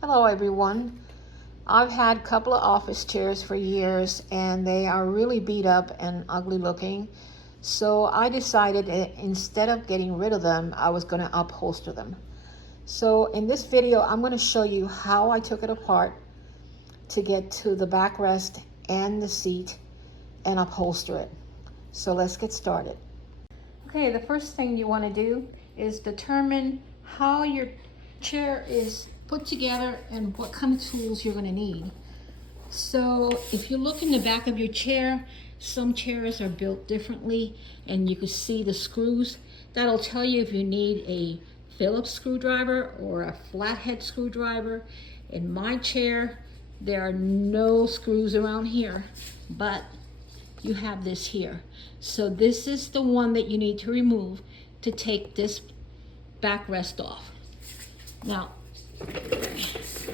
Hello everyone. I've had a couple of office chairs for years and they are really beat up and ugly looking. So I decided that instead of getting rid of them, I was going to upholster them. So in this video, I'm going to show you how I took it apart to get to the backrest and the seat and upholster it. So let's get started. Okay, the first thing you want to do is determine how your chair is put together and what kind of tools you're going to need. So if you look in the back of your chair, some chairs are built differently and you can see the screws. That'll tell you if you need a Phillips screwdriver or a flathead screwdriver. In my chair, there are no screws around here, but you have this here. So this is the one that you need to remove to take this backrest off. Now, if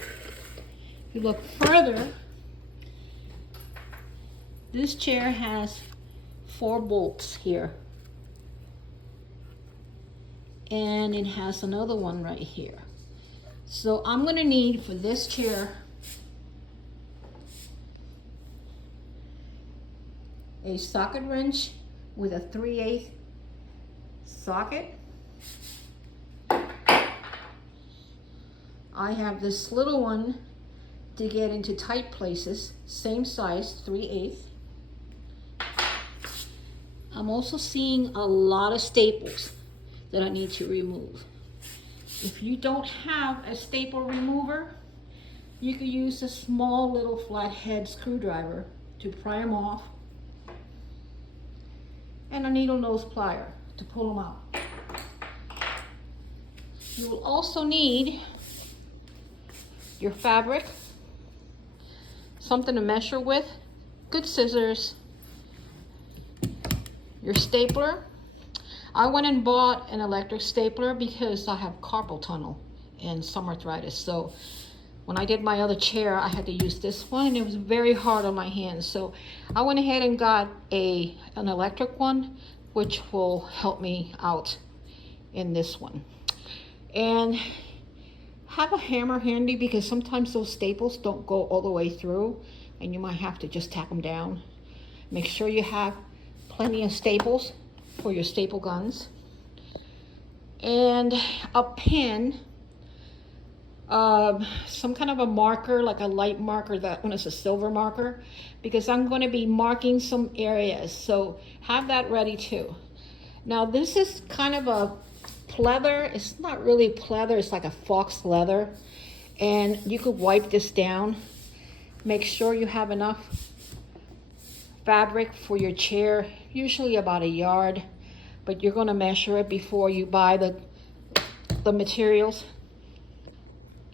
you look further, this chair has 4 bolts here. And it has another one right here. So I'm going to need for this chair a socket wrench with a 3/8 socket. I have this little one to get into tight places, same size, 3/8. I'm also seeing a lot of staples that I need to remove. If you don't have a staple remover, you could use a small little flathead screwdriver to pry them off, and a needle nose plier to pull them out. You will also need your fabric, something to measure with, good scissors, your stapler. I went and bought an electric stapler because I have carpal tunnel and some arthritis. So when I did my other chair, I had to use this one and it was very hard on my hands. So I went ahead and got an electric one, which will help me out in this one. And have a hammer handy because sometimes those staples don't go all the way through and you might have to just tack them down. Make sure you have plenty of staples for your staple guns. And a pen, some kind of a marker, like a light marker. That one is a silver marker because I'm going to be marking some areas. So have that ready too. Now this is kind of a pleather. It's not really pleather, it's like a fox leather, and you could wipe this down. Make sure you have enough fabric for your chair, usually about 1 yard, but you're going to measure it before you buy the materials,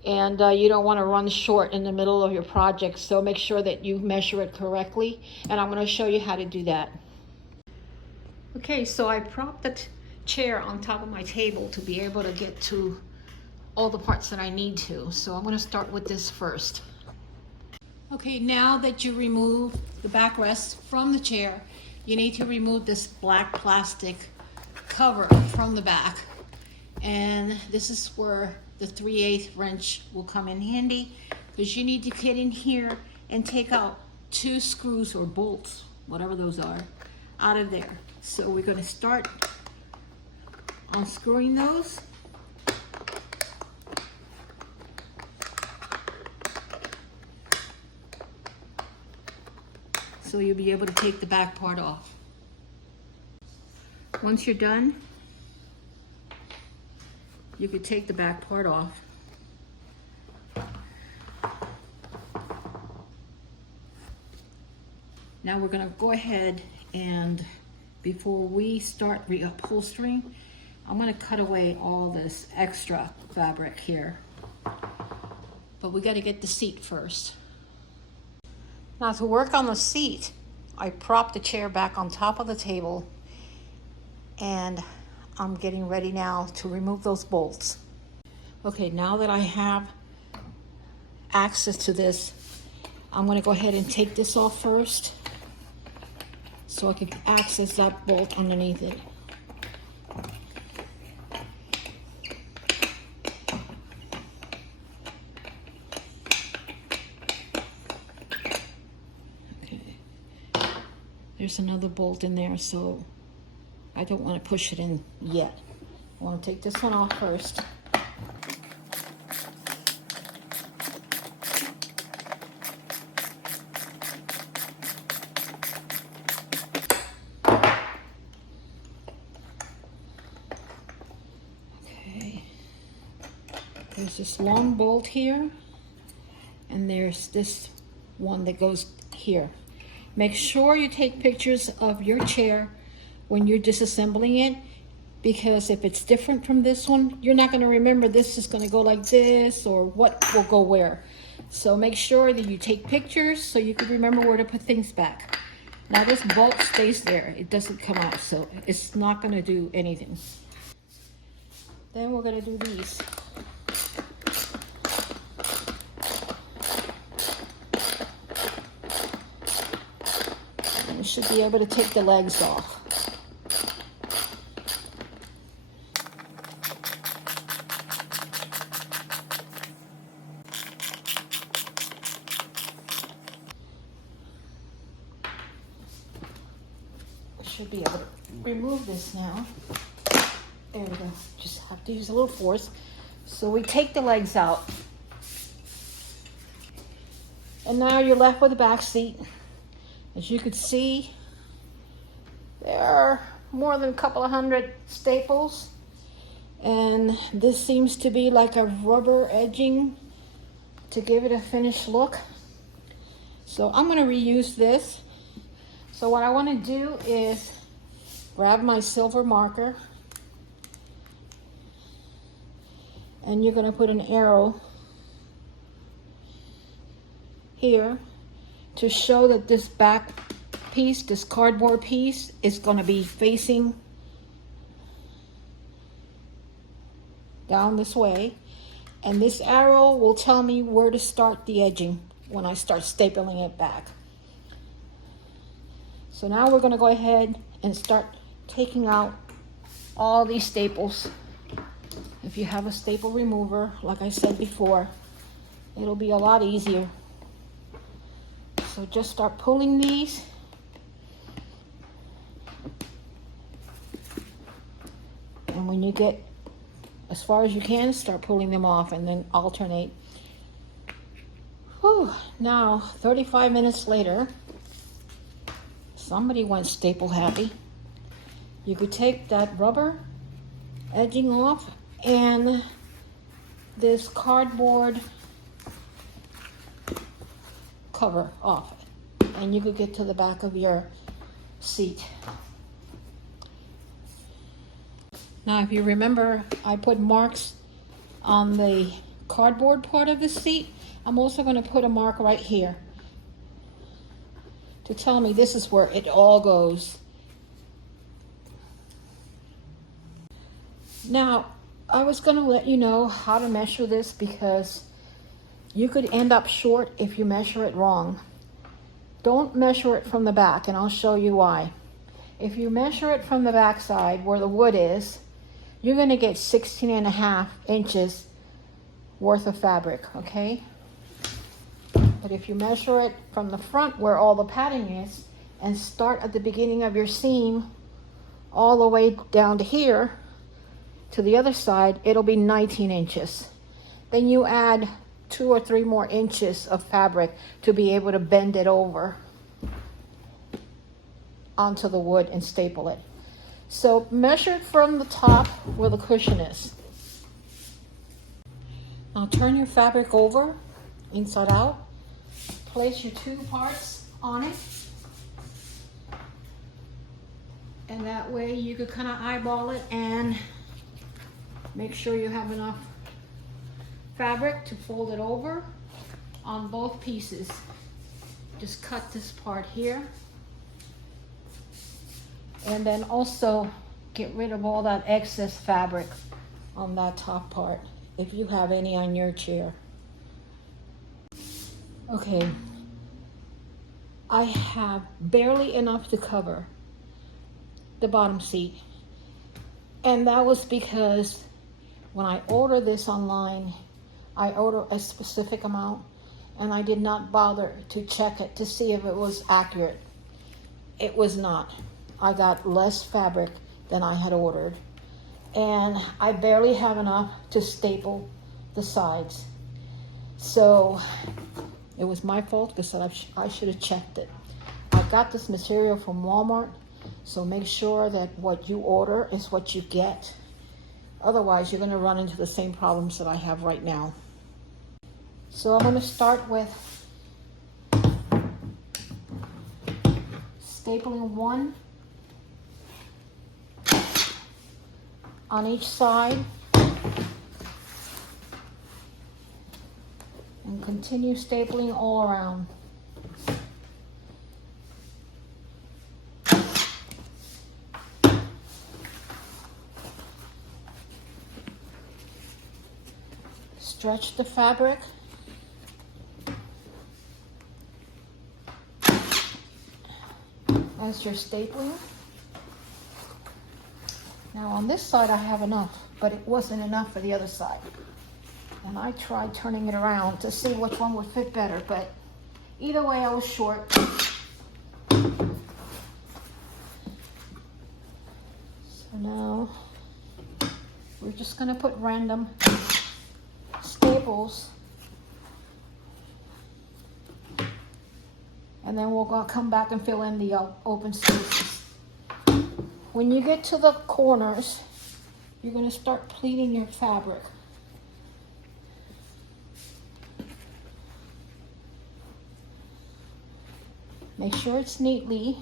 and you don't want to run short in the middle of your project, so make sure that you measure it correctly, and I'm going to show you how to do that. Okay, so I propped the chair on top of my table to be able to get to all the parts that I need to. So I'm going to start with this first. Okay, now that you remove the backrest from the chair, you need to remove this black plastic cover from the back. And this is where the 3/8 wrench will come in handy because you need to get in here and take out 2 screws or bolts, whatever those are, out of there. So we're going to start unscrewing those. So you'll be able to take the back part off. Once you're done, you can take the back part off. Now we're going to go ahead and before we start reupholstering, I'm going to cut away all this extra fabric here. But we got to get the seat first. Now to work on the seat, I propped the chair back on top of the table and I'm getting ready now to remove those bolts. Okay, now that I have access to this, I'm going to go ahead and take this off first so I can access that bolt underneath it. There's another bolt in there, so I don't want to push it in yet. I want to take this one off first. Okay. There's this long bolt here, and there's this one that goes here. Make sure you take pictures of your chair when you're disassembling it, because if it's different from this one, you're not going to remember this is going to go like this or what will go where. So make sure that you take pictures so you can remember where to put things back. Now this bolt stays there. It doesn't come out, so it's not going to do anything. Then we're going to do these. You should be able to take the legs off. I should be able to remove this now. There we go. Just have to use a little force. So we take the legs out. And now you're left with the back seat. As you can see, there are more than a couple of hundred staples, and this seems to be like a rubber edging to give it a finished look. So I'm going to reuse this. So what I want to do is grab my silver marker, and you're going to put an arrow here to show that this back piece, this cardboard piece, is going to be facing down this way. And this arrow will tell me where to start the edging when I start stapling it back. So now we're going to go ahead and start taking out all these staples. If you have a staple remover, like I said before, it'll be a lot easier. So just start pulling these. And when you get as far as you can, start pulling them off and then alternate. Whew. Now, 35 minutes later, somebody went staple happy. You could take that rubber edging off and this cardboard cover off, and you could get to the back of your seat. Now, if you remember, I put marks on the cardboard part of the seat. I'm also going to put a mark right here to tell me this is where it all goes. Now, I was going to let you know how to measure this because you could end up short if you measure it wrong. Don't measure it from the back, and I'll show you why. If you measure it from the back side where the wood is, you're going to get 16.5 inches worth of fabric, okay? But if you measure it from the front where all the padding is and start at the beginning of your seam all the way down to here to the other side, it'll be 19 inches. Then you add 2 or 3 more inches of fabric to be able to bend it over onto the wood and staple it. So measure from the top where the cushion is. Now turn your fabric over inside out. Place your 2 parts on it. And that way you could kind of eyeball it and make sure you have enough fabric to fold it over on both pieces. Just cut this part here, and then also get rid of all that excess fabric on that top part if you have any on your chair. Okay, I have barely enough to cover the bottom seat, and that was because when I ordered this online, I ordered a specific amount, and I did not bother to check it to see if it was accurate. it was not. I got less fabric than I had ordered, and I barely have enough to staple the sides. So it was my fault because I should have checked it. I got this material from Walmart, so make sure that what you order is what you get. Otherwise, you're going to run into the same problems that I have right now. So I'm going to start with stapling one on each side and continue stapling all around. Stretch the fabric. As you're stapling. Now on this side I have enough, but it wasn't enough for the other side. And I tried turning it around to see which one would fit better, but either way I was short. So now we're just going to put random staples, and then we'll come back and fill in the open spaces. When you get to the corners, you're going to start pleating your fabric. Make sure it's neatly.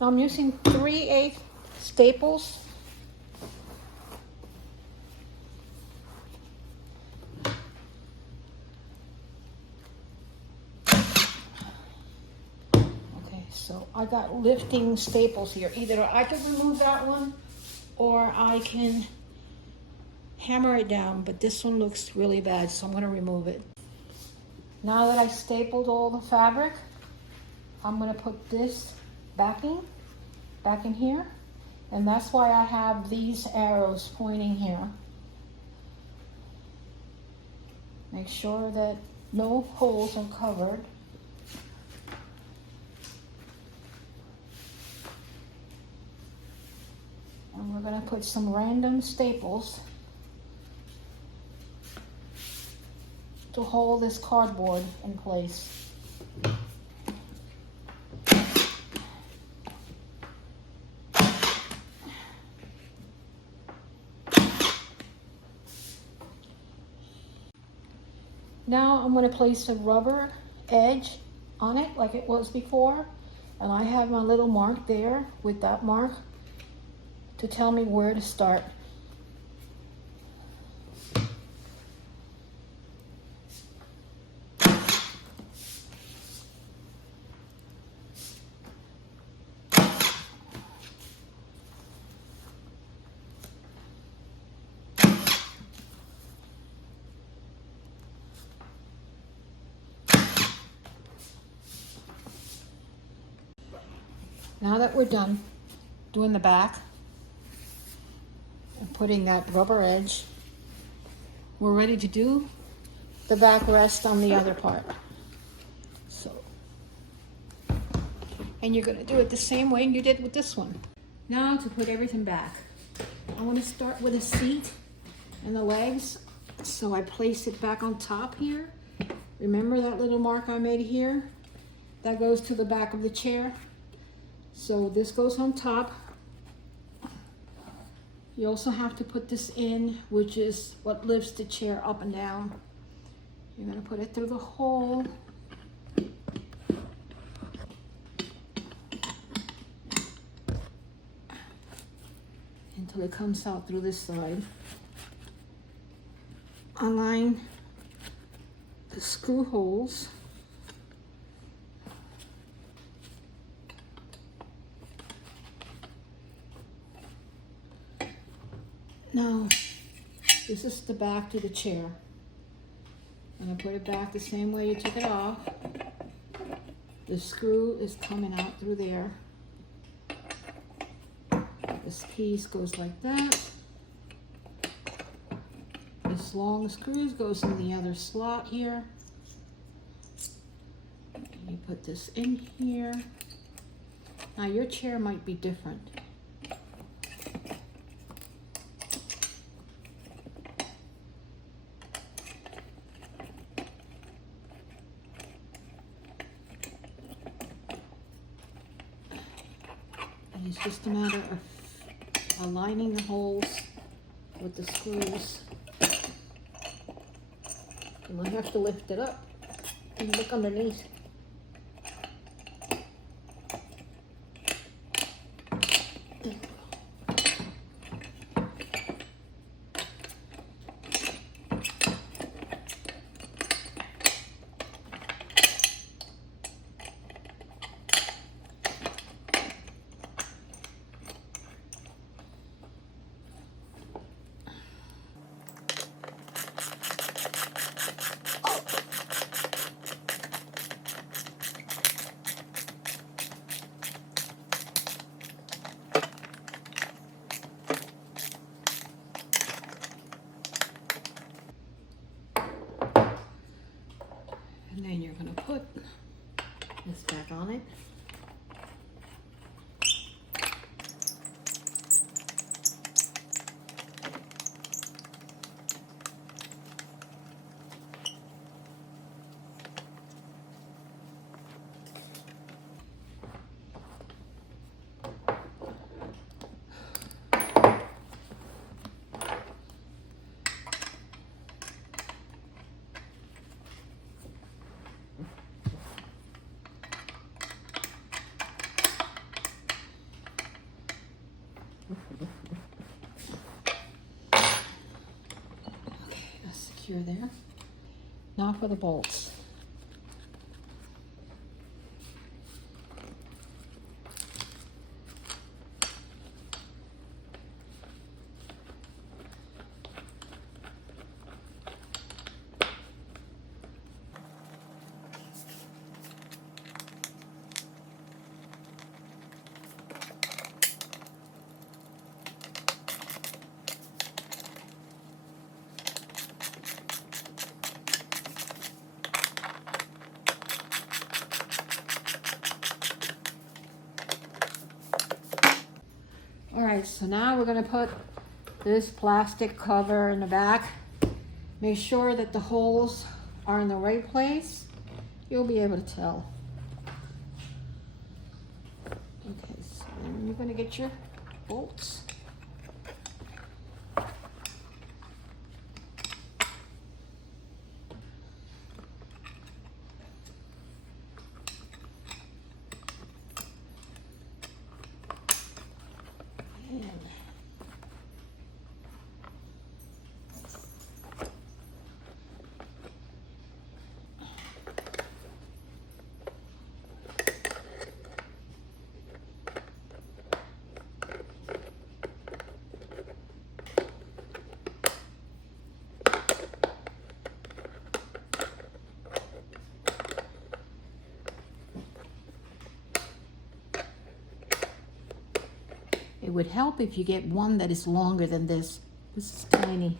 Now I'm using 3/8 staples. Okay, so I got lifting staples here. Either I can remove that one or I can hammer it down, but this one looks really bad, so I'm going to remove it. Now that I stapled all the fabric, I'm going to put this back in here, and that's why I have these arrows pointing here. Make sure that no holes are covered. And we're going to put some random staples to hold this cardboard in place. Now I'm going to place a rubber edge on it like it was before, and I have my little mark there with that mark to tell me where to start. Now that we're done doing the back and putting that rubber edge, we're ready to do the backrest on the other part. So, and you're gonna do it the same way you did with this one. Now to put everything back. I wanna start with the seat and the legs. So I place it back on top here. Remember that little mark I made here? That goes to the back of the chair. So this goes on top. You also have to put this in, which is what lifts the chair up and down. You're gonna put it through the hole. Until it comes out through this side. Align the screw holes. Now, this is the back to the chair. I'm gonna put it back the same way you took it off. The screw is coming out through there. This piece goes like that. This long screws goes in the other slot here. You put this in here. Now your chair might be different. And it's just a matter of aligning the holes with the screws. You might have to lift it up and look underneath. There we go. And then you're going to put this back on it. Okay, that's secure there. Now for the bolts. All right, so now we're gonna put this plastic cover in the back. Make sure that the holes are in the right place. You'll be able to tell. Okay, so then you're gonna get your bolts. It would help if you get one that is longer than this. This is tiny.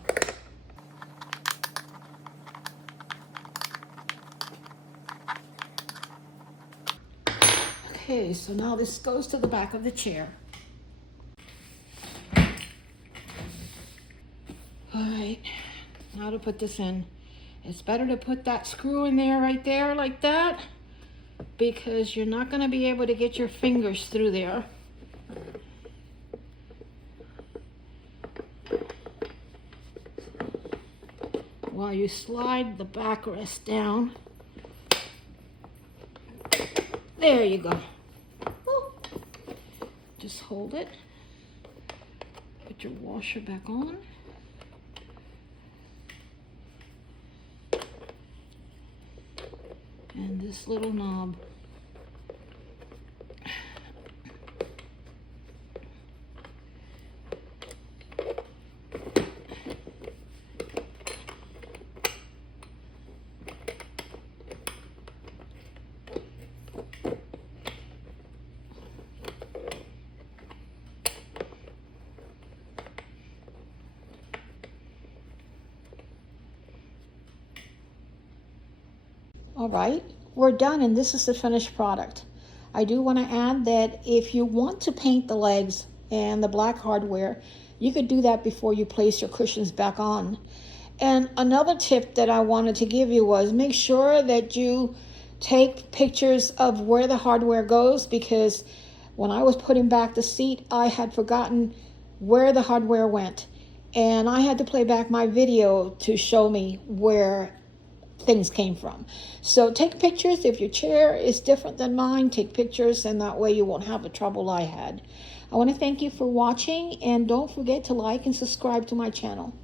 Okay, so now this goes to the back of the chair. All right, now to put this in. It's better to put that screw in there right there like that, because you're not going to be able to get your fingers through there. While you slide the backrest down. There you go. Woo. Just hold it. Put your washer back on. And this little knob. All right, we're done, and this is the finished product. I do want to add that if you want to paint the legs and the black hardware, you could do that before you place your cushions back on. And another tip that I wanted to give you was make sure that you take pictures of where the hardware goes, because when I was putting back the seat, I had forgotten where the hardware went. And I had to play back my video to show me where things came from. So take pictures. If your chair is different than mine, take pictures, and that way you won't have the trouble I had. I want to thank you for watching, and don't forget to like and subscribe to my channel.